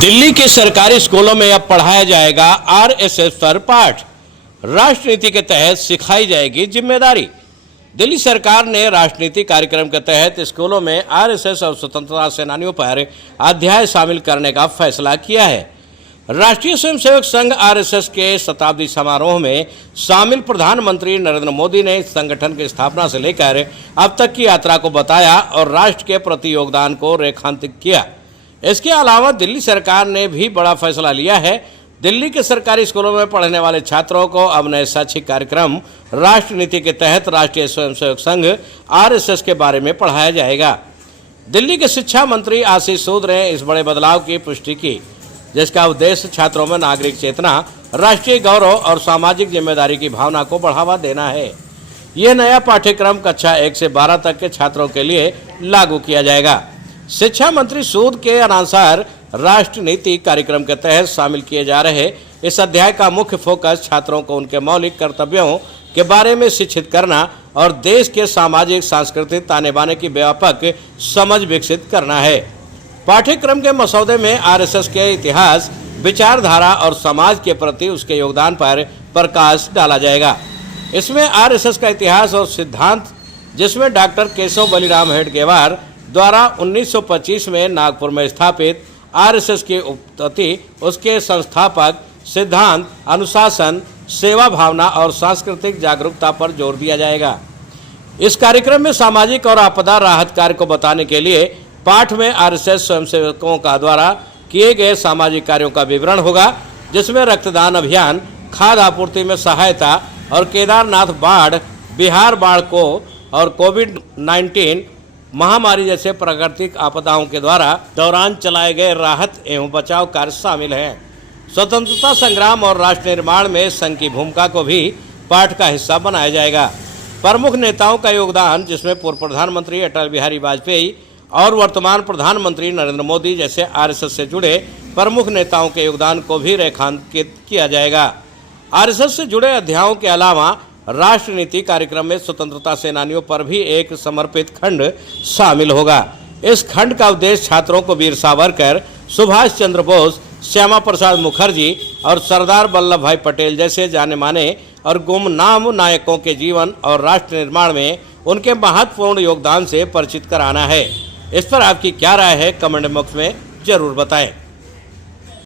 दिल्ली के सरकारी स्कूलों में अब पढ़ाया जाएगा आरएसएस पर पाठ। राष्ट्रनीति के तहत सिखाई जाएगी जिम्मेदारी। दिल्ली सरकार ने राष्ट्रनीति कार्यक्रम के तहत स्कूलों में आरएसएस और स्वतंत्रता सेनानियों पर अध्याय शामिल करने का फैसला किया है। राष्ट्रीय स्वयंसेवक संघ आरएसएस के शताब्दी समारोह में शामिल प्रधानमंत्री नरेंद्र मोदी ने इस संगठन की स्थापना से लेकर अब तक की यात्रा को बताया और राष्ट्र के प्रति योगदान को रेखांकित किया। इसके अलावा दिल्ली सरकार ने भी बड़ा फैसला लिया है। दिल्ली के सरकारी स्कूलों में पढ़ने वाले छात्रों को अब नए शैक्षिक कार्यक्रम राष्ट्रनीति के तहत राष्ट्रीय स्वयंसेवक संघ आरएसएस के बारे में पढ़ाया जाएगा। दिल्ली के शिक्षा मंत्री आशीष सूद ने इस बड़े बदलाव की पुष्टि की, जिसका उद्देश्य छात्रों में नागरिक चेतना, राष्ट्रीय गौरव और सामाजिक जिम्मेदारी की भावना को बढ़ावा देना है। यह नया पाठ्यक्रम कक्षा 1 से 12 तक के छात्रों के लिए लागू किया जाएगा। शिक्षा मंत्री सूद के अनुसार राष्ट्रनीति कार्यक्रम के तहत शामिल किए जा रहे इस अध्याय का मुख्य फोकस छात्रों को उनके मौलिक कर्तव्यों के बारे में शिक्षित करना और देश के सामाजिक सांस्कृतिक ताने बाने की व्यापक समझ विकसित करना है। पाठ्यक्रम के मसौदे में आरएसएस के इतिहास, विचारधारा और समाज के प्रति उसके योगदान पर प्रकाश डाला जाएगा। इसमें आरएसएस का इतिहास और सिद्धांत, जिसमें डॉक्टर केशव बलिराम हेडगेवार द्वारा 1925 में नागपुर में स्थापित आरएसएस की उत्पत्ति, उसके संस्थापक सिद्धांत, अनुशासन, सेवा भावना और सांस्कृतिक जागरूकता पर जोर दिया जाएगा। इस कार्यक्रम में सामाजिक और आपदा राहत कार्य को बताने के लिए पाठ में आरएसएस स्वयंसेवकों का द्वारा किए गए सामाजिक कार्यों का विवरण होगा, जिसमें रक्तदान अभियान, खाद्य आपूर्ति में सहायता और केदारनाथ बाढ़, बिहार बाढ़ को और कोविड-19 महामारी जैसे प्राकृतिक आपदाओं के दौरान चलाए गए राहत एवं बचाव कार्य शामिल हैं। स्वतंत्रता संग्राम और राष्ट्र निर्माण में संघ की भूमिका को भी पाठ का हिस्सा बनाया जाएगा। प्रमुख नेताओं का योगदान, जिसमें पूर्व प्रधानमंत्री अटल बिहारी वाजपेयी और वर्तमान प्रधानमंत्री नरेंद्र मोदी जैसे आरएसएस से जुड़े प्रमुख नेताओं के योगदान को भी रेखांकित किया जाएगा। आरएसएस से जुड़े अध्यायों के अलावा राष्ट्रनीति कार्यक्रम में स्वतंत्रता सेनानियों पर भी एक समर्पित खंड शामिल होगा। इस खंड का उद्देश्य छात्रों को वीर सावरकर, सुभाष चंद्र बोस, श्यामा प्रसाद मुखर्जी और सरदार वल्लभ भाई पटेल जैसे जाने माने और गुमनाम नायकों के जीवन और राष्ट्र निर्माण में उनके महत्वपूर्ण योगदान से परिचित कराना है। इस पर आपकी क्या राय है, कमेंट बॉक्स में जरूर बताएं।